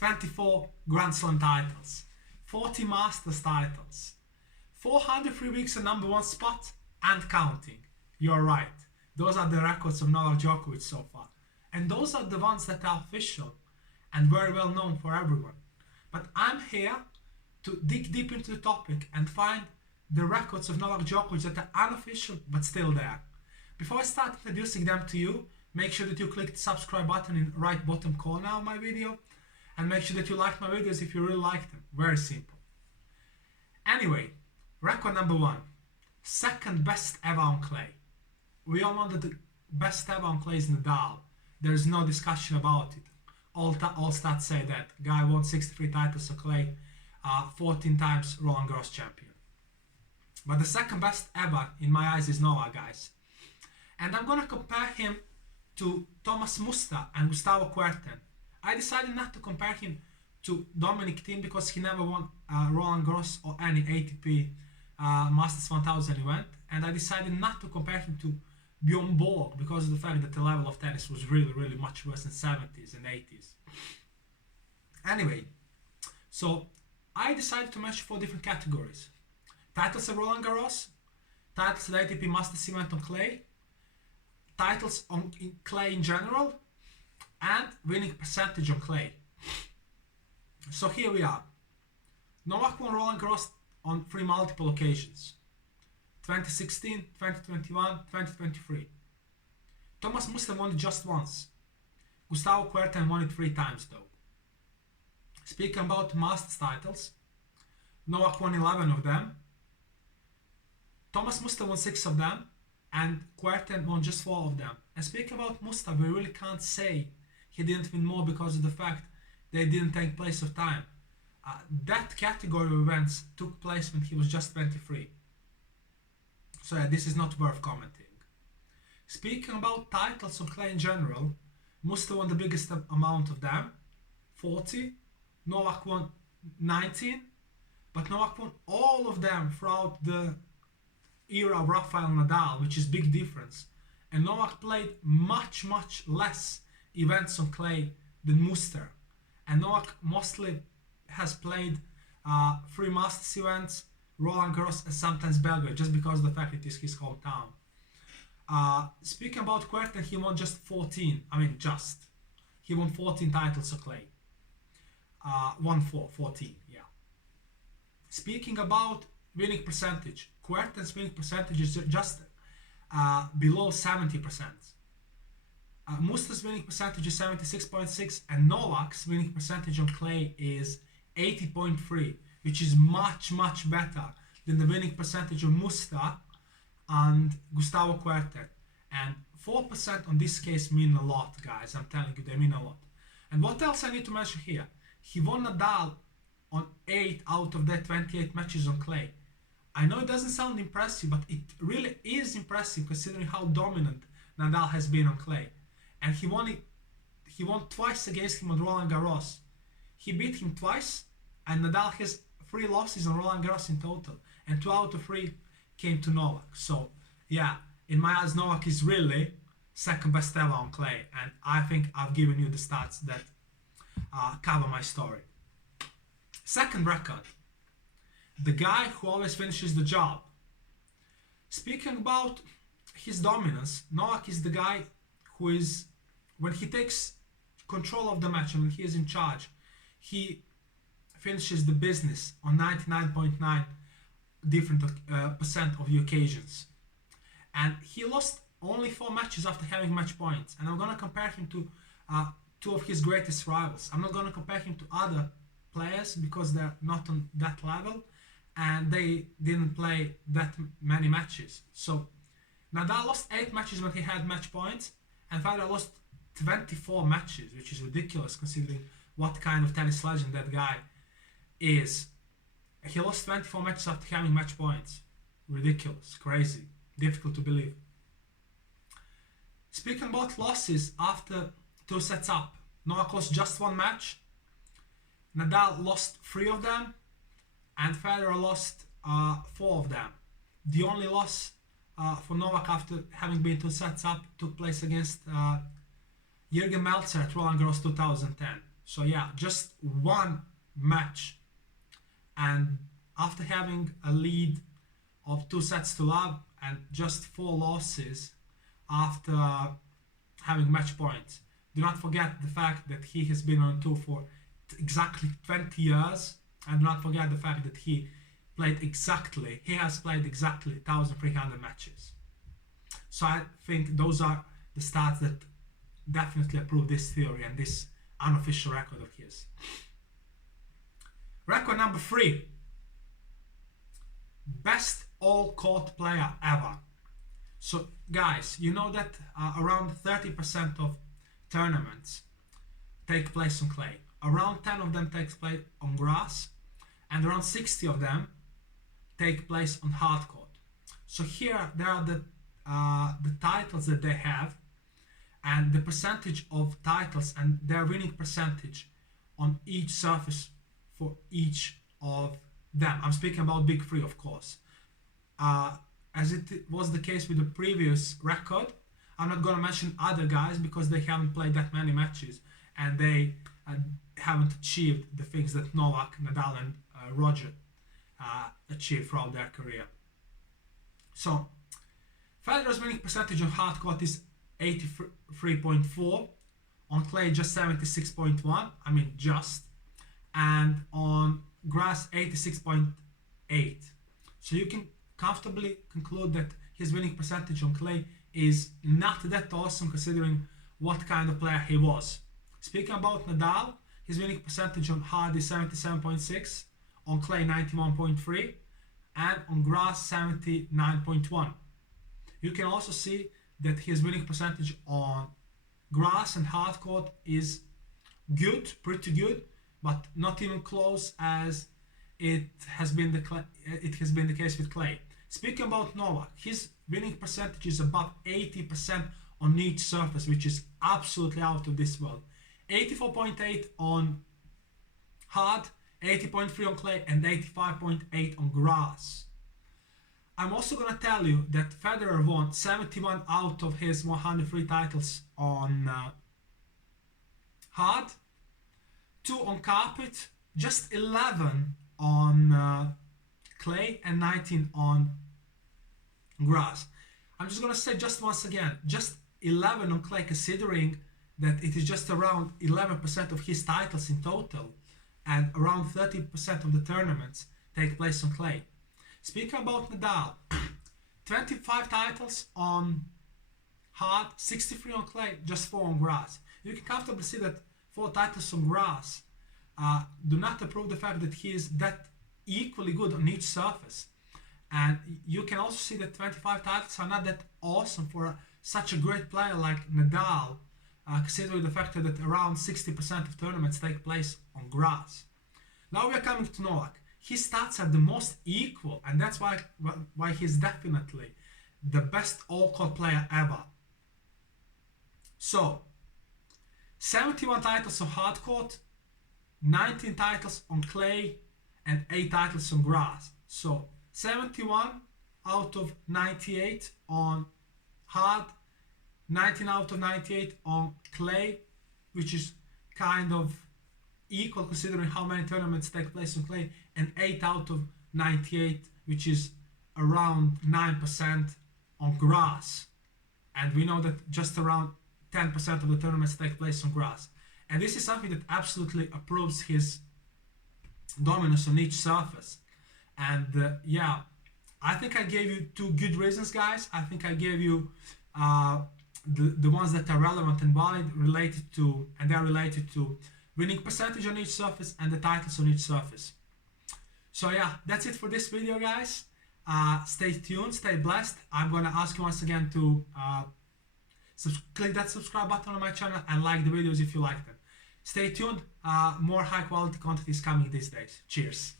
24 Grand Slam titles, 40 Masters titles, 403 weeks at #1 spot and counting. You're right. Those are the records of Novak Djokovic so far. And those are the ones that are official and very well known for everyone. But I'm here to dig deep into the topic and find the records of Novak Djokovic that are unofficial but still there. Before I start introducing them to you, make sure that you click the subscribe button in the right bottom corner of my video, and make sure that you like my videos if you really like them. Very simple. Anyway, record #1, second best ever on clay. We all know that the best ever on clay is Nadal. There is no discussion about it. All stats say that. Guy won 63 titles on clay, 14 times Roland Garros champion. But the second best ever in my eyes is Novak, guys. And I'm gonna compare him to Thomas Muster and Gustavo Kuerten. I decided not to compare him to Dominic Thiem because he never won Roland Garros or any ATP Masters 1000 event, and I decided not to compare him to Bjorn Borg because of the fact that the level of tennis was really much worse in 70s and 80s. Anyway, so I decided to mention 4 different categories: titles at Roland Garros, titles at ATP Masters event on clay, titles on clay in general, and winning percentage on clay. So here we are. Novak won Roland Garros on 3 multiple occasions: 2016, 2021, 2023. Thomas Muster won it just once. Gustavo Kuerten won it 3 times though. Speaking about Masters titles, Novak won 11 of them. Thomas Muster won 6 of them, and Kuerten won just 4 of them. And speaking about Muster, we really can't say he didn't win more because of the fact they didn't take place of time. That category of events took place when he was just 23. So yeah, this is not worth commenting. Speaking about titles on clay in general, Muster won the biggest amount of them, 40. Novak won 19, but Novak won all of them throughout the era of Rafael Nadal, which is big difference. And Novak played much less events on clay than Muster. And Novak mostly has played 3 Masters events, Roland Garros, and sometimes Belgrade, just because of the fact it is his hometown. Speaking about Kuerten, he won just 14. He won 14 titles of clay. 14, yeah. Speaking about winning percentage, Kuerten's winning percentage is just below 70%. Muster's winning percentage is 76.6, and Novak's winning percentage on clay is 80.3, which is much better than the winning percentage of Muster and Gustavo Kuerten. And 4% on this case mean a lot, guys. I'm telling you, they mean a lot. And what else I need to mention here? He won Nadal on 8 out of the 28 matches on clay. I know it doesn't sound impressive, but it really is impressive considering how dominant Nadal has been on clay. And he won twice against him on Roland Garros. He beat him twice, and Nadal has 3 losses on Roland Garros in total, and 2 out of 3 came to Novak. So yeah, in my eyes, Novak is really second best ever on clay, and I think I've given you the stats that cover my story. Second record, the guy who always finishes the job. Speaking about his dominance, Novak is the guy who is, when he takes control of the match and when he is in charge, he finishes the business on 99.9 different percent of the occasions. And he lost only 4 matches after having match points. And I'm gonna compare him to 2 of his greatest rivals. I'm not gonna compare him to other players because they're not on that level and they didn't play that many matches. So Nadal lost 8 matches when he had match points, and Federer lost 24 matches, which is ridiculous considering what kind of tennis legend that guy is. He lost 24 matches after having match points. Ridiculous, crazy, difficult to believe. Speaking about losses after 2 sets up, Novak lost just 1 match, Nadal lost 3 of them, and Federer lost 4 of them. The only loss for Novak after having been 2 sets up took place against Jürgen Melzer at Roland Garros 2010. So yeah, just one match, and after having a lead of 2-0 and just 4 losses after having match points. Do not forget the fact that he has been on tour for exactly 20 years, and do not forget the fact that he has played exactly 1,300 matches. So I think those are the stats that definitely prove this theory and this unofficial record of his. Record number 3. Best all-court player ever. So guys, you know that around 30% of tournaments take place on clay. Around 10 of them takes place on grass, and around 60 of them take place on hard court. So here there are the titles that they have, and the percentage of titles and their winning percentage on each surface for each of them. I'm speaking about big 3, of course. As it was the case with the previous record, I'm not going to mention other guys because they haven't played that many matches and they haven't achieved the things that Novak, Nadal and Roger achieved throughout their career. So Federer's winning percentage on hard court is 83.4, on clay just 76.1, I mean just, and on grass 86.8. So you can comfortably conclude that his winning percentage on clay is not that awesome considering what kind of player he was. Speaking about Nadal, his winning percentage on hard is 77.6, on clay 91.3, and on grass 79.1. You can also see that his winning percentage on grass and hard court is good, pretty good, but not even close as it has been the case with clay. Speaking about Novak, his winning percentage is above 80% on each surface, which is absolutely out of this world. 84.8 on hard, 80.3 on clay, and 85.8 on grass. I'm also going to tell you that Federer won 71 out of his 103 titles on hard, 2 on carpet, just 11 on clay, and 19 on grass. I'm just going to say just once again, just 11 on clay, considering that it is just around 11% of his titles in total, and around 30% of the tournaments take place on clay. Speaking about Nadal, 25 titles on hard, 63 on clay, just 4 on grass. You can comfortably see that 4 titles on grass do not prove the fact that he is that equally good on each surface. And you can also see that 25 titles are not that awesome for such a great player like Nadal, considering the fact that around 60% of tournaments take place on grass. Now we are coming to Novak. His stats are the most equal, and that's why he's definitely the best all-court player ever. So, 71 titles on hard court, 19 titles on clay, and 8 titles on grass. So, 71 out of 98 on hard, 19 out of 98 on clay, which is kind of equal considering how many tournaments take place on clay, and 8 out of 98, which is around 9% on grass. And we know that just around 10% of the tournaments take place on grass. And this is something that absolutely proves his dominance on each surface. And yeah, I think I gave you 2 good reasons, guys. I think I gave you the ones that are relevant and valid, and they're related to winning percentage on each surface and the titles on each surface. So yeah, that's it for this video, guys. Stay tuned, stay blessed. I'm gonna ask you once again to click that subscribe button on my channel and like the videos if you like them. Stay tuned, more high quality content is coming these days. Cheers.